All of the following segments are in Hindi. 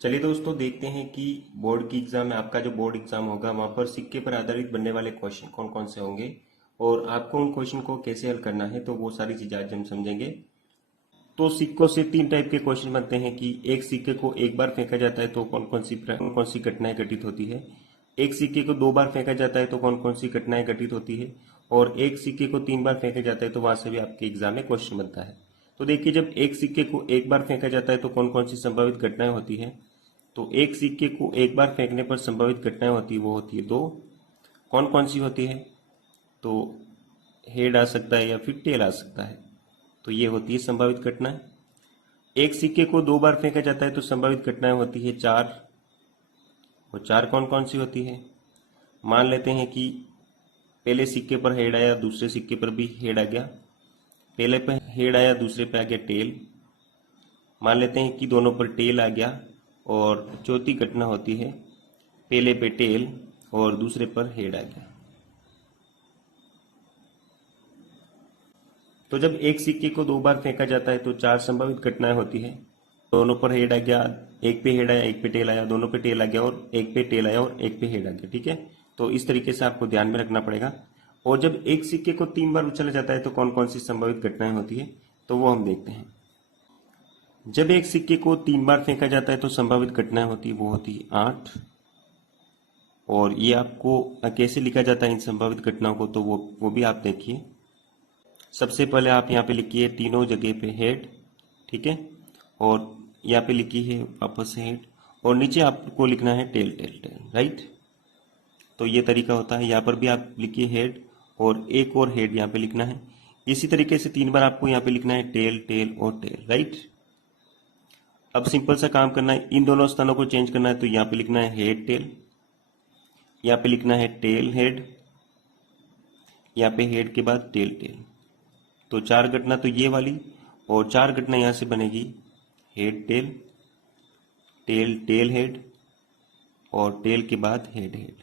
चलिए दोस्तों, देखते हैं कि बोर्ड की एग्जाम में आपका जो बोर्ड एग्जाम होगा वहां पर सिक्के पर आधारित बनने वाले क्वेश्चन कौन कौन से होंगे और आपको उन क्वेश्चन को कैसे हल करना है। तो वो सारी चीजें आज हम समझेंगे। तो सिक्कों से तीन टाइप के क्वेश्चन बनते हैं कि एक सिक्के को एक बार फेंका जाता है तो कौन कौन सी घटनाएं घटित होती है। एक सिक्के को दो बार फेंका जाता है तो कौन कौन सी घटनाएं घटित होती है। और एक सिक्के को तीन बार फेंका जाता है तो वहां से भी आपके एग्जाम में क्वेश्चन बनता है। तो देखिए, जब एक सिक्के को एक बार फेंका जाता है तो कौन कौन सी संभावित घटनाएं होती है। तो एक सिक्के को एक बार फेंकने पर संभावित घटनाएं होती है वो होती है दो। कौन कौन सी होती है। तो हेड आ सकता है या फिर टेल आ सकता है। तो ये होती है संभावित घटनाएं। एक सिक्के को दो बार फेंका जाता है तो संभावित घटनाएं होती है चार। और चार कौन कौन सी होती है। मान लेते हैं कि पहले सिक्के पर हेड आया, दूसरे सिक्के पर भी हेड आ गया। पहले पे हेड आया, दूसरे पे आ गया टेल। मान लेते हैं कि दोनों पर टेल आ गया। और चौथी घटना होती है पहले पे टेल और दूसरे पर हेड आ गया। तो जब एक सिक्के को दो बार फेंका जाता है तो चार संभावित घटनाएं होती है। दोनों पर हेड आ गया, एक पे हेड आया, एक पे टेल आया, दोनों पे टेल आ गया और एक पे टेल आया और एक पे हेड आ गया। ठीक है, तो इस तरीके से आपको ध्यान में रखना पड़ेगा। और जब एक सिक्के को तीन बार उछाला जाता है तो कौन कौन सी संभावित घटनाएं होती है, तो वो हम देखते हैं। जब एक सिक्के को तीन बार फेंका जाता है तो संभावित घटनाएं होती है वो होती है आठ। और ये आपको कैसे लिखा जाता है इन संभावित घटनाओं को, तो वो भी आप देखिए। सबसे पहले आप यहाँ पे लिखिए तीनों जगह पे हेड। ठीक है, और यहाँ पे लिखी है वापस से हेड और नीचे आपको लिखना है टेल टेल टेल। राइट, तो ये तरीका होता है। यहाँ पर भी आप लिखिए हेड और एक और हेड यहाँ पे लिखना है। इसी तरीके से तीन बार आपको यहाँ पे लिखना है टेल टेल और टेल। राइट, अब सिंपल सा काम करना है, इन दोनों स्थानों को चेंज करना है। तो यहाँ पे लिखना है हेड टेल, यहाँ पे लिखना है टेल हेड, यहाँ पे हेड के बाद टेल टेल। तो चार घटना तो ये वाली और चार घटना यहाँ से बनेगी head tail, tail tail head और टेल के बाद हेड हेड।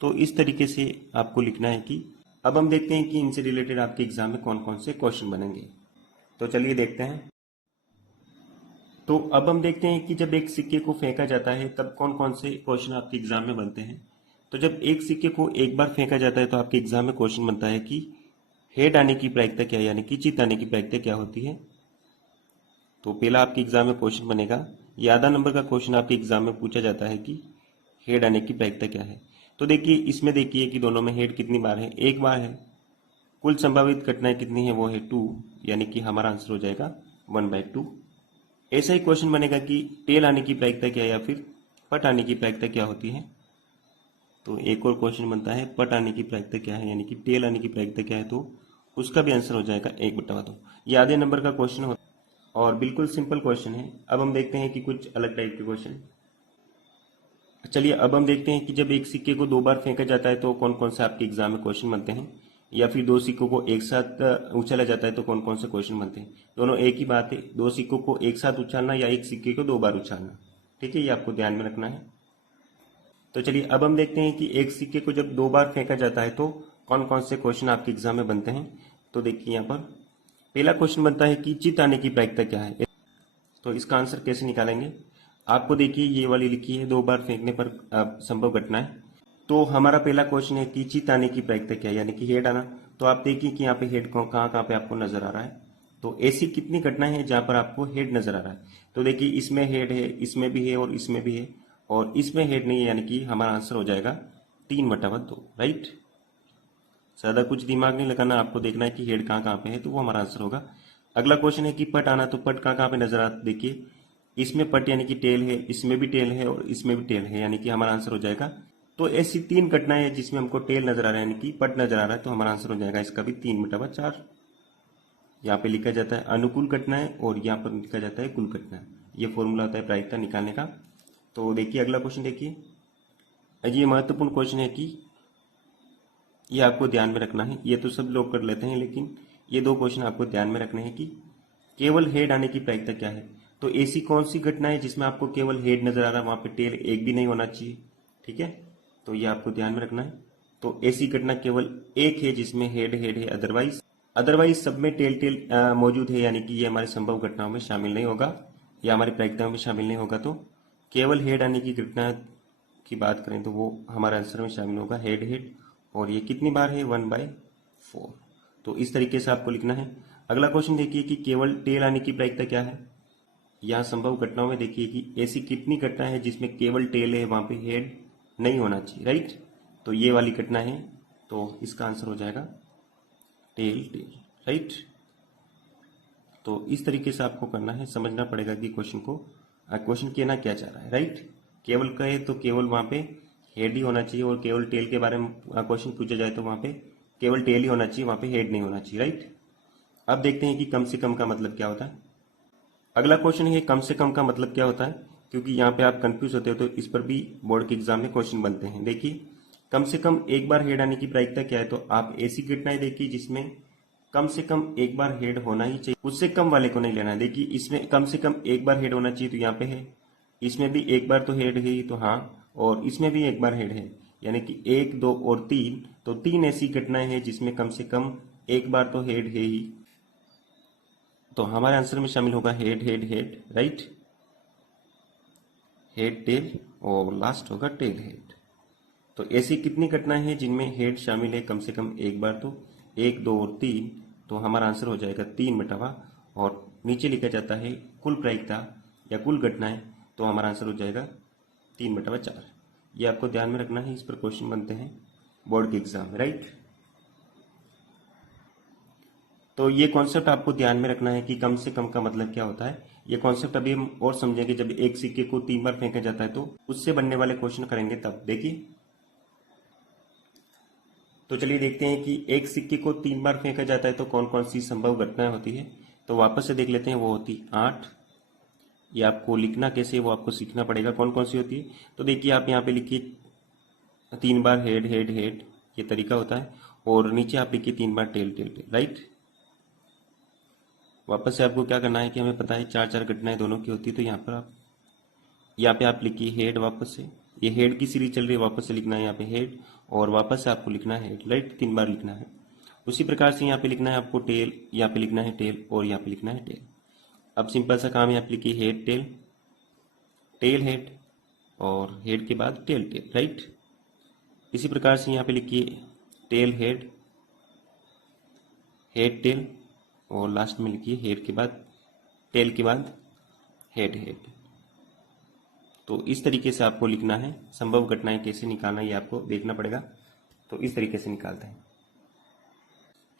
तो इस तरीके से आपको लिखना है कि अब हम देखते हैं कि इनसे रिलेटेड आपके एग्जाम में कौन कौन से क्वेश्चन बनेंगे। तो चलिए देखते हैं। तो अब हम देखते हैं कि जब एक सिक्के को फेंका जाता है तब कौन कौन से क्वेश्चन आपके एग्जाम में बनते हैं। तो जब एक सिक्के को एक बार फेंका जाता है तो आपके एग्जाम में क्वेश्चन बनता है कि हेड आने की प्रायिकता क्या है, यानी कि जीत आने की प्रायिकता क्या होती है। तो पहला आपके एग्जाम में क्वेश्चन बनेगा, ये आधा नंबर का क्वेश्चन आपके एग्जाम में पूछा जाता है कि हेड आने की प्रायिकता क्या है। तो देखिए, इसमें देखिए कि दोनों में हेड कितनी बार है, एक बार है। कुल संभावित घटनाएं कितनी है, वो है टू, यानी कि हमारा आंसर हो जाएगा 1/2। ऐसा ही क्वेश्चन बनेगा कि टेल आने की प्रायिकता क्या है या फिर पट आने की प्रायिकता क्या होती है। तो एक और क्वेश्चन बनता है पट आने की प्रायिकता क्या है, यानी कि टेल आने की प्रायिकता क्या है। तो उसका भी आंसर हो जाएगा 1/2। ये आधे नंबर का क्वेश्चन हो और बिल्कुल सिंपल क्वेश्चन है। अब हम देखते हैं कि कुछ अलग टाइप के क्वेश्चन। चलिए, अब हम देखते हैं कि जब एक सिक्के को दो बार फेंका जाता है तो कौन कौन से आपके एग्जाम में क्वेश्चन बनते हैं, या फिर दो सिक्कों को एक साथ उछाला जाता है तो कौन कौन से क्वेश्चन बनते हैं। दोनों एक ही बात है, दो सिक्कों को एक साथ उछालना या एक सिक्के को दो बार उछालना। ठीक है, ये आपको ध्यान में रखना है। तो चलिए, अब हम देखते हैं कि एक सिक्के को जब दो बार फेंका जाता है तो कौन कौन से क्वेश्चन आपके एग्जाम में बनते हैं। तो देखिए, यहाँ पर पहला क्वेश्चन बनता है कि चित आने की प्रायिकता क्या है। तो इसका आंसर कैसे निकालेंगे। आपको देखिए, ये वाली लिखी है दो बार फेंकने पर संभव घटनाएं। तो हमारा पहला क्वेश्चन है कि चित आने की प्रायिकता क्या है, यानी कि हेड आना। तो आप देखिए कि यहाँ पे हेड कहाँ कहाँ पे आपको नजर आ रहा है। तो ऐसी कितनी घटनाएं हैं जहां पर आपको हेड नजर आ रहा है। तो देखिए, इसमें हेड है, इसमें भी है और इसमें भी है और इसमें हेड नहीं है, यानी कि हमारा आंसर हो जाएगा 3/2। राइट, ज्यादा कुछ दिमाग नहीं लगाना, आपको देखना है कि हेड कहाँ कहाँ पे है, तो वो हमारा आंसर होगा। अगला क्वेश्चन है कि पट आना। तो पट कहाँ कहाँ पे नजर आता, देखिए इसमें पट यानी कि टेल है, इसमें भी टेल है और इसमें भी टेल है, यानी कि हमारा आंसर हो जाएगा। तो ऐसी तीन घटनाएं हैं जिसमें हमको टेल नजर आ रहा है, यानी कि पट नजर आ रहा है, तो हमारा आंसर हो जाएगा इसका भी 3/4। यहाँ पे लिखा जाता है अनुकूल घटनाएं और यहाँ पर लिखा जाता है कुल घटनाएं। ये फॉर्मूला होता है प्रायिकता निकालने का। तो देखिए, अगला क्वेश्चन देखिए, ये महत्वपूर्ण क्वेश्चन है कि ये आपको ध्यान में रखना है। ये तो सब लोग कर लेते हैं, लेकिन ये दो क्वेश्चन आपको ध्यान में रखने हैं कि केवल हेड आने की प्रायिकता क्या है। तो ऐसी कौन सी घटना है जिसमें आपको केवल हेड नजर आ रहा है, वहां पे टेल एक भी नहीं होना चाहिए। ठीक है, तो ये आपको ध्यान में रखना है। तो ऐसी घटना केवल एक है जिसमें हेड हेड है, अदरवाइज अदरवाइज सब में टेल टेल मौजूद है, यानी कि ये हमारे संभव घटनाओं में शामिल नहीं होगा या हमारी प्रायिकताओं में शामिल नहीं होगा। तो केवल हेड आने की घटना की बात करें तो वो हमारे आंसर में शामिल होगा हेड हेड, और ये कितनी बार है 1/4। तो इस तरीके से आपको लिखना है। अगला क्वेश्चन देखिए कि केवल टेल आने की प्रायिकता क्या है। यहाँ संभव घटनाओं में देखिए कि ऐसी कितनी घटना है जिसमें केवल टेल है, वहां पे हेड नहीं होना चाहिए, राइट। तो ये वाली घटना है, तो इसका आंसर हो जाएगा टेल टेल, राइट। तो इस तरीके से आपको करना है, समझना पड़ेगा कि क्वेश्चन कहना क्या चाह रहा है, राइट। केवल कहे तो केवल वहां पे हेड ही होना चाहिए, और केवल टेल के बारे में क्वेश्चन पूछा जाए तो वहां पे केवल टेल ही होना चाहिए, वहां पे हेड नहीं होना चाहिए, राइट। अब देखते हैं कि कम से कम का मतलब क्या होता है। अगला क्वेश्चन है कम से कम का मतलब क्या होता है, क्योंकि यहाँ पे आप कंफ्यूज होते हो तो इस पर भी बोर्ड के एग्जाम में क्वेश्चन बनते हैं। देखिए कम से कम एक बार हेड आने की प्रायिकता क्या है, तो आप ऐसी घटनाएं देखिए जिसमें कम से कम एक बार हेड होना ही चाहिए, उससे कम वाले को नहीं लेना है। देखिए इसमें कम से कम एक बार हेड होना चाहिए, तो यहाँ पे है, इसमें भी एक बार तो हेड है ही, तो हाँ, और इसमें भी एक बार हेड है, यानी कि 1, 2 और 3, तो 3 ऐसी घटनाएं हैं जिसमें कम से कम एक बार तो हेड है ही। तो हमारे आंसर में शामिल होगा head head head, right, head tail, और लास्ट होगा टेल हेड। तो ऐसी कितनी घटनाएं हैं जिनमें हेड शामिल है कम से कम एक बार, तो 1, 2 और 3, तो हमारा आंसर हो जाएगा 3/, और नीचे लिखा जाता है कुल प्रायिकता या कुल घटनाएं, तो हमारा आंसर हो जाएगा 3/4। ये आपको ध्यान में रखना है, इस पर क्वेश्चन बनते हैं बोर्ड के एग्जाम में, राइट। तो ये कॉन्सेप्ट आपको ध्यान में रखना है कि कम से कम का मतलब क्या होता है। ये कॉन्सेप्ट अभी हम और समझेंगे जब एक सिक्के को 3 बार फेंका जाता है, तो उससे बनने वाले क्वेश्चन करेंगे तब। देखिए तो चलिए देखते हैं कि एक सिक्के को 3 बार फेंका जाता है तो कौन कौन सी संभव घटनाएं होती है। तो वापस से देख लेते हैं, वो होती 8। ये आपको लिखना कैसे वो आपको सीखना पड़ेगा, कौन कौन सी होती है। तो देखिए आप यहाँ पे लिखिए 3 बार हेड हेड हेड, ये तरीका होता है, और नीचे आप लिखिए 3 बार टेल टेल टेल, राइट। वापस से आपको क्या करना है कि हमें पता है 4-4 घटनाएं दोनों की होती है, तो यहाँ पे आप लिखिए हेड, वापस से ये हेड की सीरीज चल रही है, वापस से लिखना है यहाँ पे हेड, और वापस से आपको लिखना है हेड, राइट, 3 बार लिखना है। उसी प्रकार से यहाँ पे लिखना है आपको टेल, यहाँ पे लिखना है टेल, और यहाँ पे लिखना है टेल। अब सिंपल सा काम है, आप लिखिए हेड टेल, टेल हेड, और हेड के बाद टेल टेल, राइट। इसी प्रकार से यहाँ पे लिखिए टेल हेड, हेड टेल, और लास्ट में लिखिए हेड के बाद टेल के बाद हेड हेड। तो इस तरीके से आपको लिखना है। संभव घटनाएं कैसे निकालना ये आपको देखना पड़ेगा। तो इस तरीके से निकालते हैं।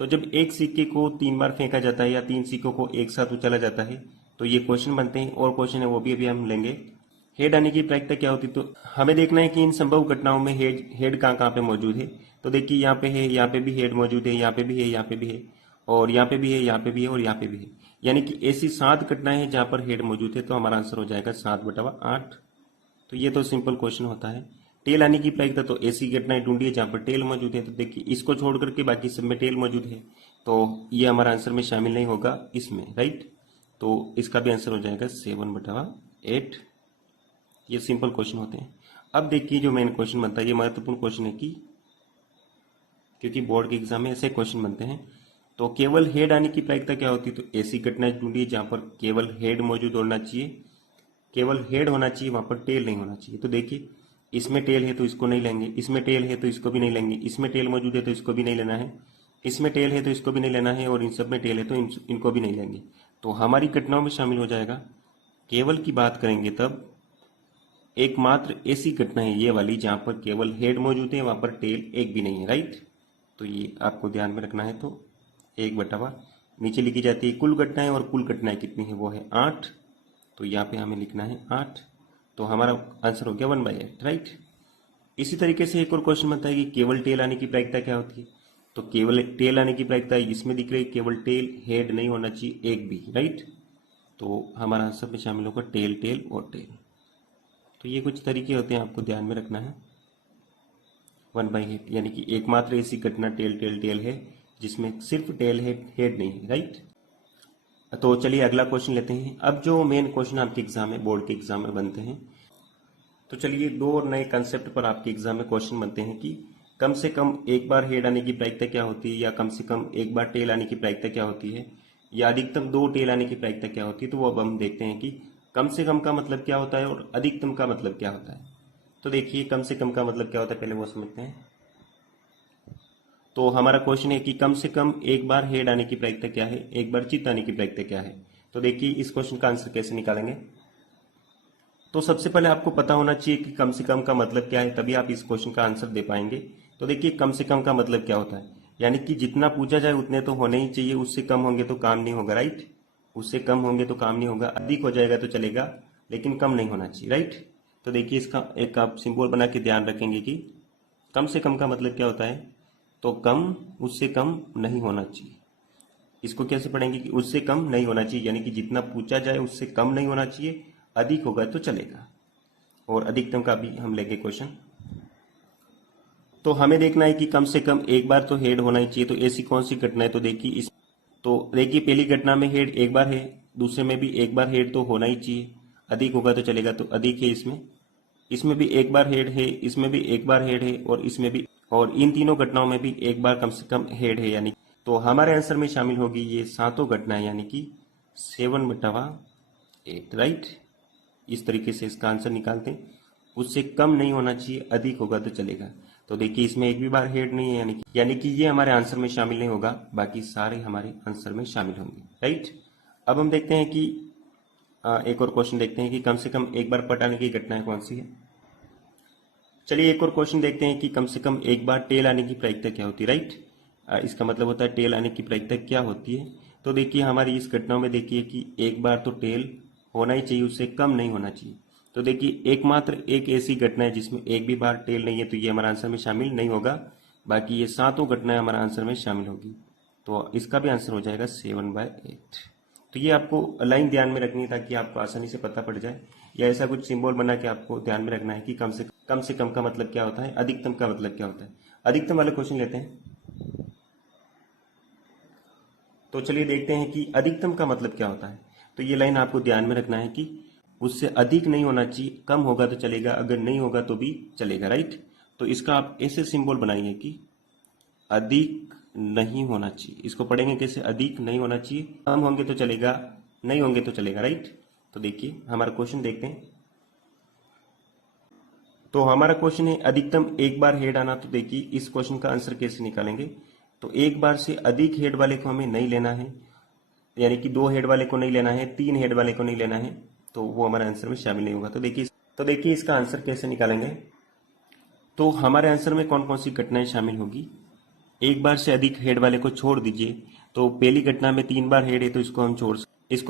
तो जब एक सिक्के को 3 बार फेंका जाता है या 3 सिक्कों को एक साथ उछाला जाता है, तो ये क्वेश्चन बनते हैं, और क्वेश्चन है वो भी अभी हम लेंगे। हेड आने की प्रायिकता क्या होती है, तो हमें देखना है कि इन संभव घटनाओं में हेड कहाँ कहाँ पे मौजूद है। तो देखिए यहाँ पे है, यहाँ पे भी हेड मौजूद है, यहाँ पे भी है, यहाँ पे भी है, और यहाँ पे भी है, यहाँ पे भी है, और यहाँ पे भी है। यानी कि ऐसी 7 घटनाएं हैं जहां पर हेड मौजूद है, तो हमारा आंसर हो जाएगा 7/8। तो ये तो सिंपल क्वेश्चन होता है। टेल आने की प्रायिकता, तो ऐसी घटनाएं ढूंढिए जहां पर टेल मौजूद है। तो देखिए इसको छोड़ करके बाकी सब में टेल मौजूद है, तो ये हमारा आंसर में शामिल नहीं होगा इसमें, राइट। तो इसका भी आंसर हो जाएगा 7/8। ये सिंपल क्वेश्चन होते हैं। अब देखिए जो मेन क्वेश्चन बनता है, ये महत्वपूर्ण क्वेश्चन है कि क्योंकि बोर्ड के एग्जाम में ऐसे क्वेश्चन बनते हैं। तो केवल हेड आने की प्रायिकता क्या होती है, तो ऐसी घटनाएं ढूंढिए जहां पर केवल हेड मौजूद होना चाहिए, केवल हेड होना चाहिए, वहां पर टेल नहीं होना चाहिए। तो देखिए इसमें टेल है तो इसको नहीं लेंगे, इसमें टेल है तो इसको भी नहीं लेंगे, इसमें टेल मौजूद है तो इसको भी नहीं लेना है, इसमें टेल है तो इसको भी नहीं लेना है, और इन सब में टेल है तो इनको भी नहीं लेंगे। तो हमारी घटनाओं में शामिल हो जाएगा, केवल की बात करेंगे तब एकमात्र ऐसी घटना है ये वाली जहां पर केवल हेड मौजूद है, वहां पर टेल एक भी नहीं है, राइट। तो ये आपको ध्यान में रखना है। तो 1/, नीचे लिखी जाती है कुल घटनाएं, और कुल घटनाएं कितनी है वो है 8, तो यहाँ पे हमें लिखना है 8। तो हमारा आंसर हो गया 1/8, राइट। इसी तरीके से एक और क्वेश्चन बनता है कि केवल टेल आने की प्रायिकता क्या होती है। तो केवल टेल आने की प्रायिकता इसमें दिख रही है, केवल टेल, हेड नहीं होना चाहिए एक भी, राइट। तो हमारा आंसर में शामिल होगा टेल टेल और टेल। तो ये कुछ तरीके होते हैं, आपको ध्यान में रखना है। 1/8 यानी कि एकमात्र ऐसी घटना टेल टेल टेल है जिसमें सिर्फ टेल है, हेड नहीं है, राइट। तो चलिए अगला क्वेश्चन लेते हैं। अब जो मेन क्वेश्चन आपके एग्जाम में, बोर्ड के एग्जाम में बनते हैं, तो चलिए 2 और नए कंसेप्ट पर आपके एग्जाम में क्वेश्चन बनते हैं कि कम से कम एक बार हेड आने की प्रायिकता क्या होती है, या कम से कम एक बार टेल आने की प्रायिकता क्या होती है, या अधिकतम 2 टेल आने की प्रायिकता क्या होती है। तो वो अब हम देखते हैं कि कम से कम का मतलब क्या होता है और अधिकतम का मतलब क्या होता है। तो देखिए कम से कम का मतलब क्या होता है, पहले वो समझते हैं। तो हमारा क्वेश्चन है कि कम से कम एक बार हेड आने की प्रायिकता क्या है, एक बार चित्त आने की प्रायिकता क्या है। तो देखिए इस क्वेश्चन का आंसर कैसे निकालेंगे। तो सबसे पहले आपको पता होना चाहिए कि कम से कम का मतलब क्या है, तभी आप इस क्वेश्चन का आंसर दे पाएंगे। तो देखिए कम से कम का मतलब क्या होता है, यानी कि जितना पूछा जाए उतने तो होने ही चाहिए, उससे कम होंगे तो काम नहीं होगा, राइट। उससे कम होंगे तो काम नहीं होगा, अधिक हो जाएगा तो चलेगा लेकिन कम नहीं होना चाहिए, राइट। तो देखिए इसका एक आप सिंबल बना के ध्यान रखेंगे कि कम से कम का मतलब क्या होता है, तो कम उससे कम नहीं होना चाहिए। इसको कैसे पढ़ेंगे कि उससे कम नहीं होना चाहिए, यानी कि जितना पूछा जाए उससे कम नहीं होना चाहिए, अधिक होगा तो चलेगा। और अधिकतम का भी हम लेंगे क्वेश्चन। तो हमें देखना है कि कम से कम एक बार तो हेड होना ही चाहिए। तो ऐसी कौन सी घटना है, तो देखिए इस, तो देखिए पहली घटना में हेड एक बार है, दूसरे में भी एक बार हेड तो होना ही चाहिए, अधिक होगा तो चलेगा, तो अधिक है इसमें। इसमें भी एक बार हेड है, इसमें भी एक बार हेड है, और इसमें भी, और इन तीनों घटनाओं में भी एक बार कम से कम हेड है, यानी तो हमारे आंसर में शामिल होगी ये सातों घटनाएं, यानी कि 7/8, राइट। इस तरीके से इसका आंसर निकालते हैं। उससे कम नहीं होना चाहिए, अधिक होगा तो चलेगा। तो देखिए इसमें एक भी बार हेड नहीं है, यानी कि ये हमारे आंसर में शामिल नहीं होगा, बाकी सारे हमारे आंसर में शामिल होंगे, राइट। अब हम देखते हैं कि एक और क्वेश्चन देखते हैं कि कम से कम एक बार पट आने की घटनाएं कौन सी है। चलिए एक और क्वेश्चन देखते हैं कि कम से कम एक बार टेल आने की प्रायिकता क्या होती है, राइट। इसका मतलब होता है टेल आने की प्रायिकता क्या होती है। तो देखिए हमारी इस घटना में देखिए कि एक बार तो टेल होना ही चाहिए, उससे कम नहीं होना चाहिए। तो देखिए एकमात्र एक ऐसी घटना है जिसमें एक भी बार टेल नहीं है, तो ये हमारे आंसर में शामिल नहीं होगा, बाकी ये सातों घटनाएं हमारे आंसर में शामिल होगी। तो इसका भी आंसर हो जाएगा 7/8। तो ये आपको लाइन ध्यान में रखनी है ताकि आपको आसानी से पता पड़ जाए, या ऐसा कुछ सिंबल बना के आपको ध्यान में रखना है कि कम से कम का मतलब क्या होता है, अधिकतम का मतलब क्या होता है। अधिकतम वाले क्वेश्चन लेते हैं। तो चलिए देखते हैं कि अधिकतम का मतलब क्या होता है। तो ये लाइन आपको ध्यान में रखना है कि उससे अधिक नहीं होना चाहिए, कम होगा तो चलेगा, अगर नहीं होगा तो भी चलेगा, राइट। तो इसका आप ऐसे सिंबल बनाइए कि अधिक नहीं होना चाहिए। इसको पढ़ेंगे कैसे, अधिक नहीं होना चाहिए, कम होंगे तो चलेगा, नहीं होंगे तो चलेगा, राइट। तो देखिए हमारा क्वेश्चन देखते हैं। तो हमारा क्वेश्चन है अधिकतम एक बार हेड आना। तो देखिए इस क्वेश्चन का आंसर कैसे निकालेंगे। तो एक बार से अधिक हेड वाले को हमें नहीं लेना है, यानी कि 2 हेड वाले को नहीं लेना है, 3 हेड वाले को नहीं लेना है, तो वो हमारे आंसर में शामिल नहीं होगा। तो देखिए इसका आंसर कैसे निकालेंगे। तो हमारे आंसर में कौन कौन सी घटनाएं शामिल होगी। एक बार से अधिक हेड वाले को छोड़ दीजिए। तो पहली घटना में 3 बार हेड है, तो इसको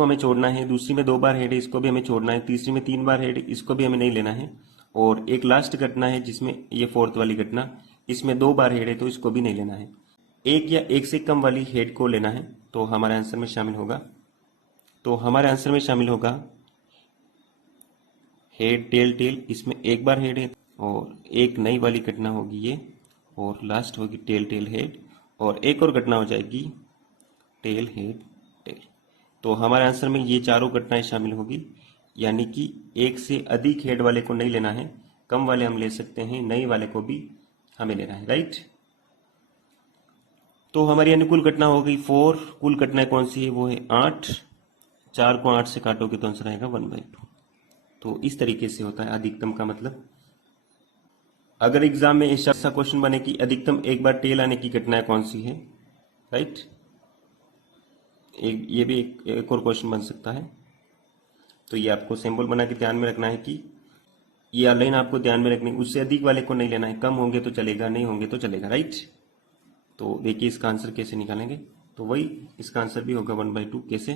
हमें छोड़ना है। दूसरी में 2 बार हेड है, इसको भी हमें छोड़ना है। तीसरी में 3 बार हेड है, इसको भी हमें नहीं लेना है। और एक लास्ट घटना है जिसमें ये फोर्थ वाली घटना, इसमें 2 बार हेड है, तो इसको भी नहीं लेना है। एक या एक से कम वाली हेड को लेना है, तो हमारे आंसर में शामिल होगा। तो हमारे आंसर में शामिल होगा हेड टेल टेल, इसमें एक बार हेड है, और एक नई वाली घटना होगी ये, और लास्ट होगी टेल टेल हेड, और एक और घटना हो जाएगी टेल हेड टेल। तो हमारे आंसर में ये चारों घटनाएं शामिल होगी, यानी कि एक से अधिक हेड वाले को नहीं लेना है, कम वाले हम ले सकते हैं, नई वाले को भी हमें लेना है, राइट। तो हमारी अनुकूल घटना हो गई 4। कुल घटनाएं कौन सी है, वो है 8। 4 को 8 से काटोगे तो आंसर आएगा 1/2। तो इस तरीके से होता है अधिकतम का मतलब। अगर एग्जाम में ऐसा क्वेश्चन बने कि अधिकतम एक बार टेल आने की घटनाएं कौन सी है, राइट, ये भी एक और क्वेश्चन बन सकता है। तो ये आपको सिंबल बना के ध्यान में रखना है कि ये लाइन आपको ध्यान में रखनी है, उससे अधिक वाले को नहीं लेना है, कम होंगे तो चलेगा, नहीं होंगे तो चलेगा, राइट। तो देखिए इसका आंसर कैसे निकालेंगे। तो वही इसका आंसर भी होगा 1/2। कैसे,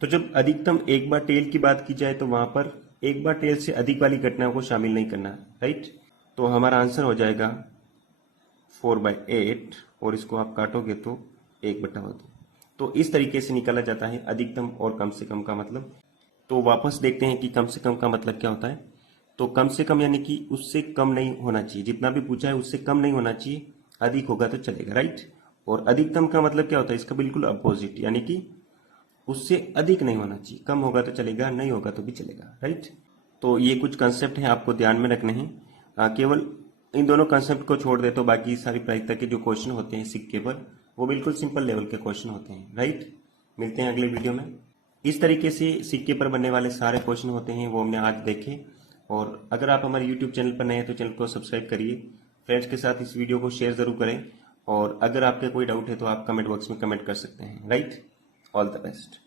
तो जब अधिकतम एक बार टेल की बात की जाए तो वहां पर एक बार टेल से अधिक वाली घटनाओं को शामिल नहीं करना, राइट। तो हमारा आंसर हो जाएगा 4/8, और इसको आप काटोगे तो 1/2। तो इस तरीके से निकाला जाता है अधिकतम और कम से कम का मतलब। तो वापस देखते हैं कि कम से कम का मतलब क्या होता है। तो कम से कम यानी कि उससे कम नहीं होना चाहिए, जितना भी पूछा है उससे कम नहीं होना चाहिए, अधिक होगा तो चलेगा, राइट। और अधिकतम का मतलब क्या होता है, इसका बिल्कुल अपोजिट, यानी कि उससे अधिक नहीं होना चाहिए, कम होगा तो चलेगा, नहीं होगा तो भी चलेगा, राइट। तो ये कुछ कंसेप्ट है आपको ध्यान में रखने हैं। केवल इन दोनों कंसेप्ट को छोड़ दे तो बाकी सारी प्रायिकता के जो क्वेश्चन होते हैं सिक्के पर, वो बिल्कुल सिंपल लेवल के क्वेश्चन होते हैं, राइट। मिलते हैं अगले वीडियो में। इस तरीके से सिक्के पर बनने वाले सारे क्वेश्चन होते हैं वो हमने आज देखे। और अगर आप हमारे यूट्यूब चैनल पर नए हैं तो चैनल को सब्सक्राइब करिए, फ्रेंड्स के साथ इस वीडियो को शेयर जरूर करें, और अगर आपके कोई डाउट है तो आप कमेंट बॉक्स में कमेंट कर सकते हैं। Right, all the best.